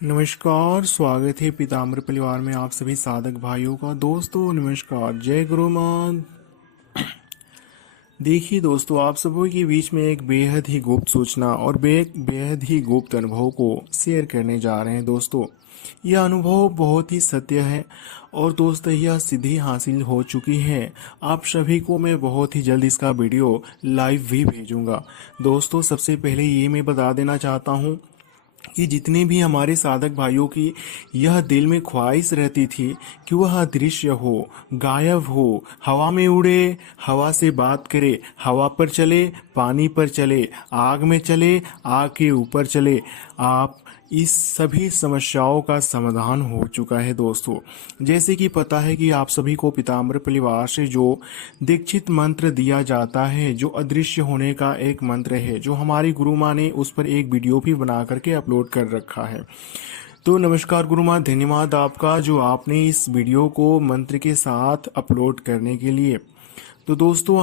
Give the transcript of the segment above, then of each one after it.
नमस्कार, स्वागत है पीताम्बर परिवार में आप सभी साधक भाइयों का। दोस्तों नमस्कार, जय गुरु मान। देखिए दोस्तों, आप सबों के बीच में एक बेहद ही गुप्त सूचना और बेहद ही गुप्त अनुभव को शेयर करने जा रहे हैं। दोस्तों यह अनुभव बहुत ही सत्य है और दोस्तों यह सिद्धि हासिल हो चुकी है। आप सभी को मैं बहुत ही जल्द इसका वीडियो लाइव भी भेजूंगा। दोस्तों सबसे पहले ये मैं बता देना चाहता हूँ कि जितने भी हमारे साधक भाइयों की यह दिल में ख्वाहिश रहती थी कि वह अदृश्य हो, गायब हो, हवा में उड़े, हवा से बात करे, हवा पर चले, पानी पर चले, आग में चले, आग के ऊपर चले, आप इस सभी समस्याओं का समाधान हो चुका है। दोस्तों जैसे कि पता है कि आप सभी को पीताम्बर परिवार से जो दीक्षित मंत्र दिया जाता है, जो अदृश्य होने का एक मंत्र है, जो हमारी गुरु माँ ने उस पर एक वीडियो भी बना करके अपलोड कर रखा है। तो नमस्कार गुरु माँ, धन्यवाद आपका जो आपने इस वीडियो को मंत्र के साथ अपलोड करने के लिए। तो दोस्तों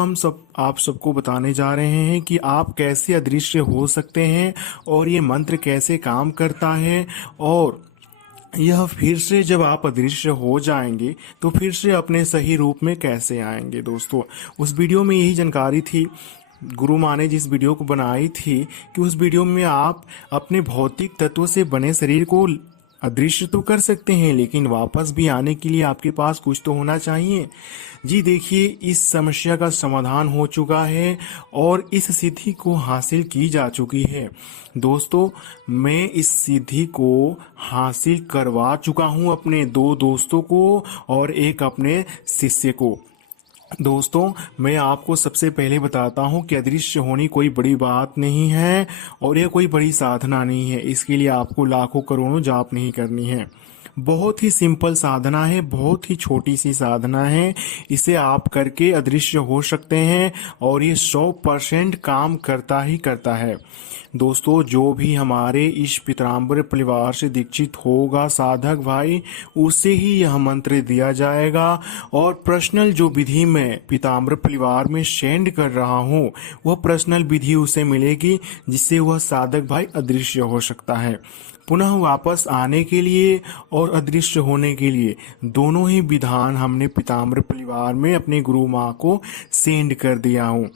आप सबको बताने जा रहे हैं कि आप कैसे अदृश्य हो सकते हैं और ये मंत्र कैसे काम करता है, और यह फिर से जब आप अदृश्य हो जाएंगे तो फिर से अपने सही रूप में कैसे आएंगे। दोस्तों उस वीडियो में यही जानकारी थी, गुरु माँ ने जिस वीडियो को बनाई थी कि उस वीडियो में आप अपने भौतिक तत्व से बने शरीर को अदृश्य तो कर सकते हैं, लेकिन वापस भी आने के लिए आपके पास कुछ तो होना चाहिए। जी देखिए, इस समस्या का समाधान हो चुका है और इस सिद्धि को हासिल की जा चुकी है। दोस्तों मैं इस सिद्धि को हासिल करवा चुका हूं अपने 2 दोस्तों को और एक अपने शिष्य को। दोस्तों मैं आपको सबसे पहले बताता हूं कि अदृश्य होनी कोई बड़ी बात नहीं है और यह कोई बड़ी साधना नहीं है। इसके लिए आपको लाखों करोड़ों जाप नहीं करनी है। बहुत ही सिंपल साधना है, बहुत ही छोटी सी साधना है। इसे आप करके अदृश्य हो सकते हैं और ये 100% काम करता ही करता है। दोस्तों जो भी हमारे इस पीताम्बर परिवार से दीक्षित होगा साधक भाई, उसे ही यह मंत्र दिया जाएगा और पर्सनल जो विधि मैं पीताम्बर परिवार में सेंड कर रहा हूँ वह पर्सनल विधि उसे मिलेगी, जिससे वह साधक भाई अदृश्य हो सकता है। पुनः वापस आने के लिए और अदृश्य होने के लिए दोनों ही विधान हमने पीताम्बर परिवार में अपने गुरु माँ को सेंड कर दिया हूँ।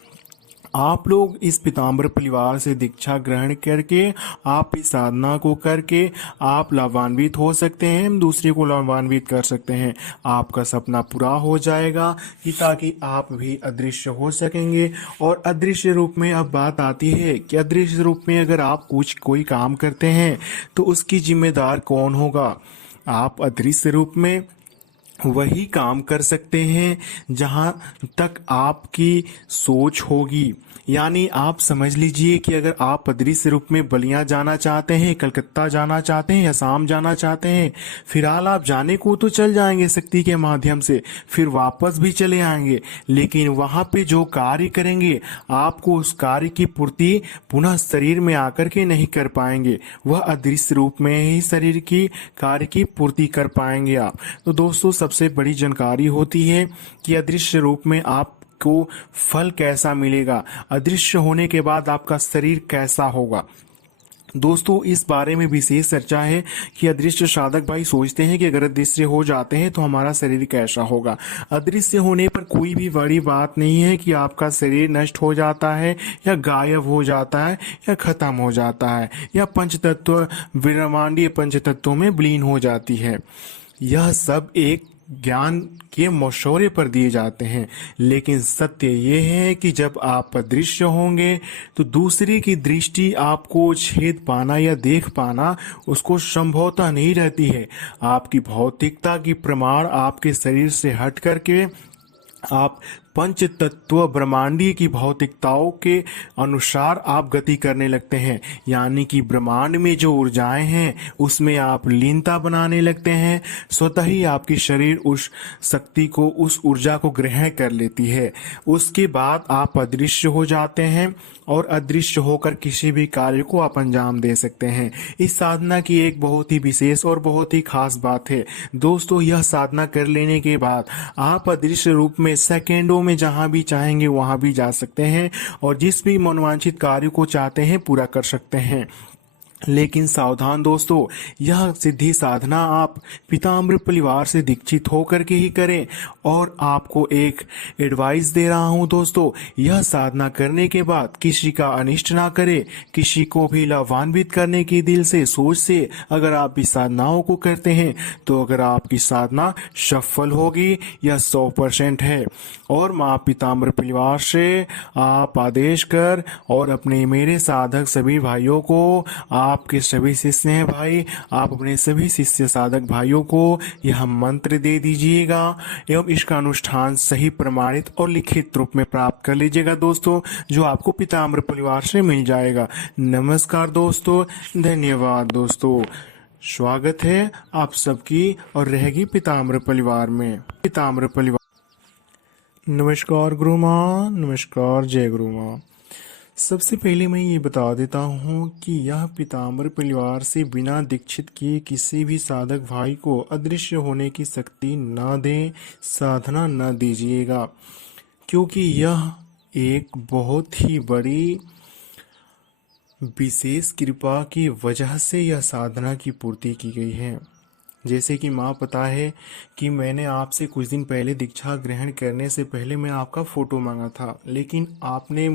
आप लोग इस पीताम्बर परिवार से दीक्षा ग्रहण करके आप इस साधना को करके आप लाभान्वित हो सकते हैं, दूसरे को लाभान्वित कर सकते हैं। आपका सपना पूरा हो जाएगा कि ताकि आप भी अदृश्य हो सकेंगे। और अदृश्य रूप में अब बात आती है कि अदृश्य रूप में अगर आप कोई काम करते हैं तो उसकी जिम्मेदार कौन होगा। आप अदृश्य रूप में वही काम कर सकते हैं जहां तक आपकी सोच होगी। यानी आप समझ लीजिए कि अगर आप अदृश्य रूप में बलिया जाना चाहते हैं, कलकत्ता जाना चाहते हैं, असम जाना चाहते हैं, फिलहाल आप जाने को तो चल जाएंगे शक्ति के माध्यम से, फिर वापस भी चले आएंगे, लेकिन वहां पे जो कार्य करेंगे आपको उस कार्य की पूर्ति पुनः शरीर में आकर के नहीं कर पाएंगे। वह अदृश्य रूप में ही शरीर की कार्य की पूर्ति कर पाएंगे आप। तो दोस्तों सबसे बड़ी जानकारी होती है कि अदृश्य रूप में आप को फल कैसा मिलेगा, अदृश्य होने के बाद आपका शरीर कैसा होगा। दोस्तों इस बारे में विशेष चर्चा है कि अदृश्य साधक भाई सोचते हैं कि अगर अदृश्य हो जाते हैं तो हमारा शरीर कैसा होगा। अदृश्य होने पर कोई भी बड़ी बात नहीं है कि आपका शरीर नष्ट हो जाता है या गायब हो जाता है या खत्म हो जाता है या पंचतत्व ब्रह्मांडीय पंचतत्वों में विलीन हो जाती है। यह सब एक ज्ञान के मशवरे पर दिए जाते हैं, लेकिन सत्य ये है कि जब आप अदृश्य होंगे तो दूसरे की दृष्टि आपको छेद पाना या देख पाना उसको संभवतः नहीं रहती है। आपकी भौतिकता की प्रमाण आपके शरीर से हट करके आप पंच तत्व ब्रह्मांडीय की भौतिकताओं के अनुसार आप गति करने लगते हैं। यानी कि ब्रह्मांड में जो ऊर्जाएं हैं उसमें आप लीनता बनाने लगते हैं। स्वतः ही आपकी शरीर उस शक्ति को, उस ऊर्जा को ग्रहण कर लेती है। उसके बाद आप अदृश्य हो जाते हैं और अदृश्य होकर किसी भी कार्य को आप अंजाम दे सकते हैं। इस साधना की एक बहुत ही विशेष और बहुत ही खास बात है दोस्तों, यह साधना कर लेने के बाद आप अदृश्य रूप में सेकेंडों में जहां भी चाहेंगे वहां भी जा सकते हैं और जिस भी मनोवांछित कार्य को चाहते हैं पूरा कर सकते हैं। लेकिन सावधान दोस्तों, यह सिद्धि साधना आप पीताम्बर परिवार से दीक्षित होकर के ही करें। और आपको एक एडवाइस दे रहा हूं दोस्तों, यह साधना करने के बाद किसी का अनिष्ट ना करें, किसी को भी लाभान्वित करने की दिल से सोच से अगर आप इस साधनाओं को करते हैं तो अगर आपकी साधना सफल होगी, यह 100% है। और माँ पीताम्बर परिवार से आप आदेश कर और अपने मेरे साधक सभी भाइयों को, आपके सभी शिष्य हैं भाई, आप अपने सभी शिष्य साधक भाइयों को यह मंत्र दे दीजिएगा एवं इसका अनुष्ठान सही प्रमाणित और लिखित रूप में प्राप्त कर लीजिएगा दोस्तों, जो आपको पीताम्बर परिवार से मिल जाएगा। नमस्कार दोस्तों, धन्यवाद दोस्तों। स्वागत है आप सबकी और रहेगी पीताम्बर परिवार में। पीताम्बर परिवार। नमस्कार गुरु माँ, नमस्कार, जय गुरु माँ। सबसे पहले मैं ये बता देता हूँ कि यह पीताम्बर परिवार से बिना दीक्षित किए किसी भी साधक भाई को अदृश्य होने की शक्ति न दें, साधना न दीजिएगा, क्योंकि यह एक बहुत ही बड़ी विशेष कृपा की वजह से यह साधना की पूर्ति की गई है। जैसे कि माँ पता है कि मैंने आपसे कुछ दिन पहले दीक्षा ग्रहण करने से पहले मैं आपका फ़ोटो मांगा था, लेकिन आपने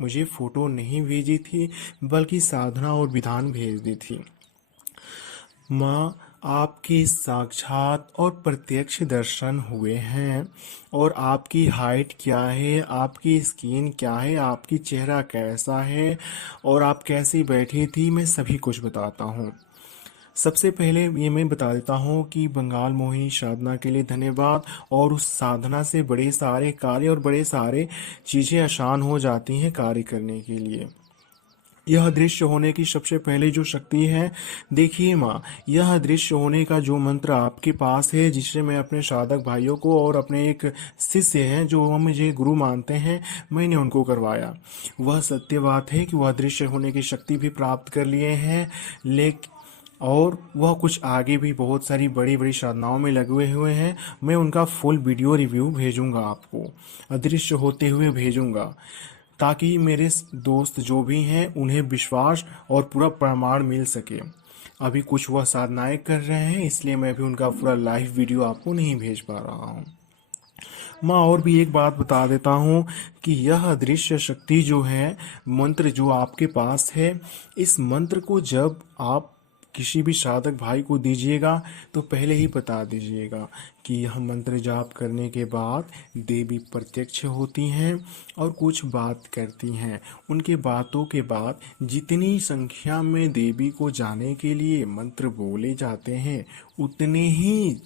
मुझे फ़ोटो नहीं भेजी थी बल्कि साधना और विधान भेज दी थी। माँ, आपके साक्षात और प्रत्यक्ष दर्शन हुए हैं और आपकी हाइट क्या है, आपकी स्किन क्या है, आपकी चेहरा कैसा है और आप कैसी बैठी थी, मैं सभी कुछ बताता हूँ। सबसे पहले ये मैं बता देता हूँ कि बंगाल मोहिनी साधना के लिए धन्यवाद। और उस साधना से बड़े सारे कार्य और बड़े सारे चीज़ें आसान हो जाती हैं कार्य करने के लिए। यह दृश्य होने की सबसे पहले जो शक्ति है, देखिए माँ, यह दृश्य होने का जो मंत्र आपके पास है, जिससे मैं अपने साधक भाइयों को और अपने एक शिष्य हैं जो मुझे गुरु मानते हैं, मैंने उनको करवाया। वह सत्य बात है कि वह दृश्य होने की शक्ति भी प्राप्त कर लिए हैं, लेकिन और वह कुछ आगे भी बहुत सारी बड़ी बड़ी साधनाओं में लगे हुए हैं। मैं उनका फुल वीडियो रिव्यू भेजूंगा, आपको अदृश्य होते हुए भेजूंगा, ताकि मेरे दोस्त जो भी हैं उन्हें विश्वास और पूरा प्रमाण मिल सके। अभी कुछ वह साधनाएं कर रहे हैं, इसलिए मैं भी उनका पूरा लाइव वीडियो आपको नहीं भेज पा रहा हूँ। माँ, और भी एक बात बता देता हूँ कि यह अदृश्य शक्ति जो है, मंत्र जो आपके पास है, इस मंत्र को जब आप किसी भी साधक भाई को दीजिएगा तो पहले ही बता दीजिएगा कि यह मंत्र जाप करने के बाद देवी प्रत्यक्ष होती हैं और कुछ बात करती हैं। उनके बातों के बाद जितनी संख्या में देवी को जाने के लिए मंत्र बोले जाते हैं, उतने ही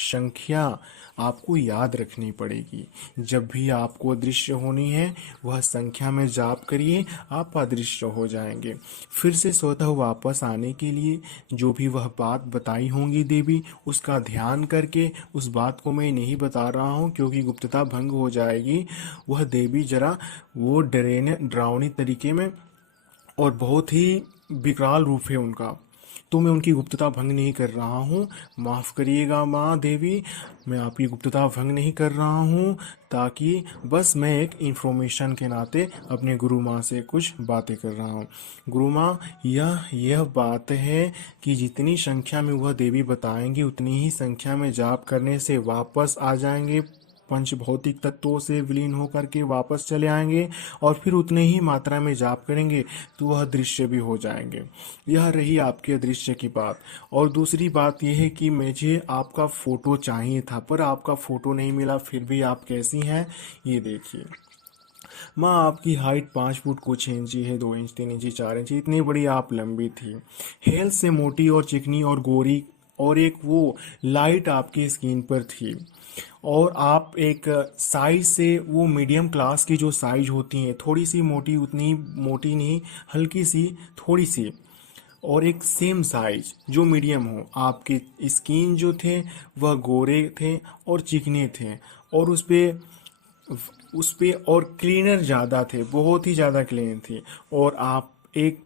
संख्या आपको याद रखनी पड़ेगी। जब भी आपको अदृश्य होनी है, वह संख्या में जाप करिए, आप अदृश्य हो जाएंगे। फिर से स्वतः वापस आने के लिए जो भी वह बात बताई होंगी देवी, उसका ध्यान करके, उस बात को मैं नहीं बता रहा हूँ क्योंकि गुप्तता भंग हो जाएगी। वह देवी जरा वो डरावनी तरीके में और बहुत ही विकराल रूप है उनका, तो मैं उनकी गुप्तता भंग नहीं कर रहा हूँ। माफ़ करिएगा माँ देवी, मैं आपकी गुप्तता भंग नहीं कर रहा हूँ, ताकि बस मैं एक इन्फॉर्मेशन के नाते अपने गुरु माँ से कुछ बातें कर रहा हूँ। गुरु माँ, यह बात है कि जितनी संख्या में वह देवी बताएंगी उतनी ही संख्या में जाप करने से वापस आ जाएंगे, पंच भौतिक तत्वों से विलीन होकर के वापस चले आएंगे और फिर उतने ही मात्रा में जाप करेंगे तो वह दृश्य भी हो जाएंगे। यह रही आपके अदृश्य की बात। और दूसरी बात यह है कि मुझे आपका फ़ोटो चाहिए था, पर आपका फ़ोटो नहीं मिला। फिर भी आप कैसी हैं ये देखिए। माँ, आपकी हाइट 5 फुट कुछ इंची है, 2 इंच, 3 इंची, 4 इंची, इतनी बड़ी आप लंबी थी, हेल्थ से मोटी और चिकनी और गोरी, और एक वो लाइट आपकी स्किन पर थी। और आप एक साइज से वो मीडियम क्लास की जो साइज होती हैं, थोड़ी सी मोटी, उतनी मोटी नहीं, हल्की सी, थोड़ी सी, और एक सेम साइज जो मीडियम हो। आपके स्किन जो थे वह गोरे थे और चिकने थे, और उस पे और क्लीनर ज़्यादा थे, बहुत ही ज़्यादा क्लीन थे। और आप एक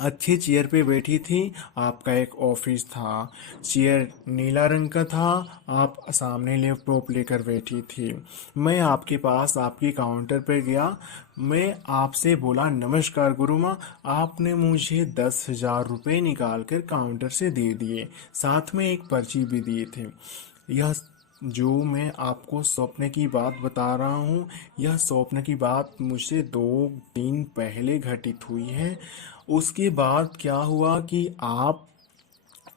अच्छी चेयर पे बैठी थी। आपका एक ऑफिस था, चेयर नीला रंग का था, आप सामने लैपटॉप लेकर बैठी थी। मैं आपके पास आपके काउंटर पे गया, मैं आपसे बोला नमस्कार गुरु माँ। आपने मुझे 10,000 रुपये निकाल कर काउंटर से दे दिए, साथ में एक पर्ची भी दिए थे। यह जो मैं आपको स्वप्न की बात बता रहा हूँ, यह स्वप्न की बात मुझसे 2 दिन पहले घटित हुई है। उसके बाद क्या हुआ कि आप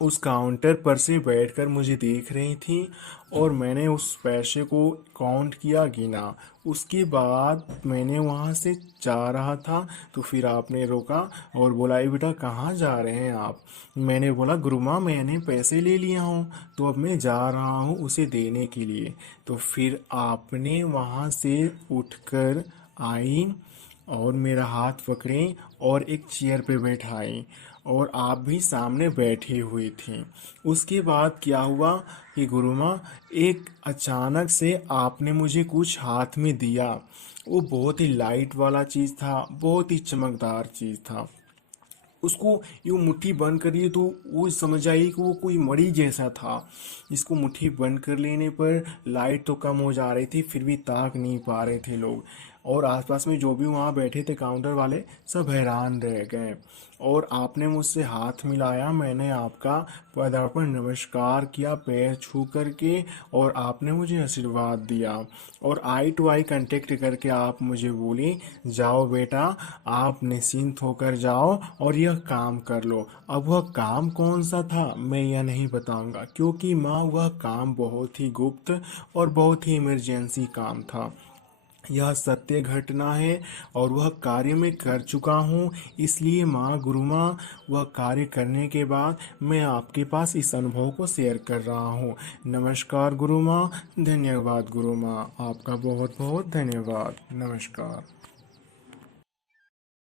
उस काउंटर पर से बैठकर मुझे देख रही थी और मैंने उस पैसे को काउंट किया, गिना। उसके बाद मैंने वहाँ से जा रहा था तो फिर आपने रोका और बोला, "ए बेटा, कहाँ जा रहे हैं आप?" मैंने बोला, "गुरु माँ, मैंने पैसे ले लिया हूँ तो अब मैं जा रहा हूँ उसे देने के लिए।" तो फिर आपने वहाँ से उठकर आई और मेरा हाथ पकड़े और एक चेयर पे बैठाई और आप भी सामने बैठी हुई थी। उसके बाद क्या हुआ कि गुरु माँ, एक अचानक से आपने मुझे कुछ हाथ में दिया। वो बहुत ही लाइट वाला चीज़ था, बहुत ही चमकदार चीज़ था। उसको यूँ मुट्ठी बंद करिए तो वो समझ आइए कि वो कोई मणि जैसा था। इसको मुट्ठी बंद कर लेने पर लाइट तो कम हो जा रही थी, फिर भी ताक नहीं पा रहे थे लोग। और आसपास में जो भी वहाँ बैठे थे काउंटर वाले, सब हैरान रह गए। और आपने मुझसे हाथ मिलाया, मैंने आपका पदार्पण नमस्कार किया पैर छू करके, और आपने मुझे आशीर्वाद दिया। और आई टू आई कांटेक्ट करके आप मुझे बोली, "जाओ बेटा, आप निश्चिंत होकर जाओ और यह काम कर लो।" अब वह काम कौन सा था मैं यह नहीं बताऊंगा, क्योंकि माँ वह काम बहुत ही गुप्त और बहुत ही इमरजेंसी काम था। यह सत्य घटना है और वह कार्य मैं कर चुका हूँ। इसलिए माँ, गुरु माँ, वह कार्य करने के बाद मैं आपके पास इस अनुभव को शेयर कर रहा हूँ। नमस्कार गुरु माँ, धन्यवाद गुरु माँ, आपका बहुत बहुत धन्यवाद। नमस्कार।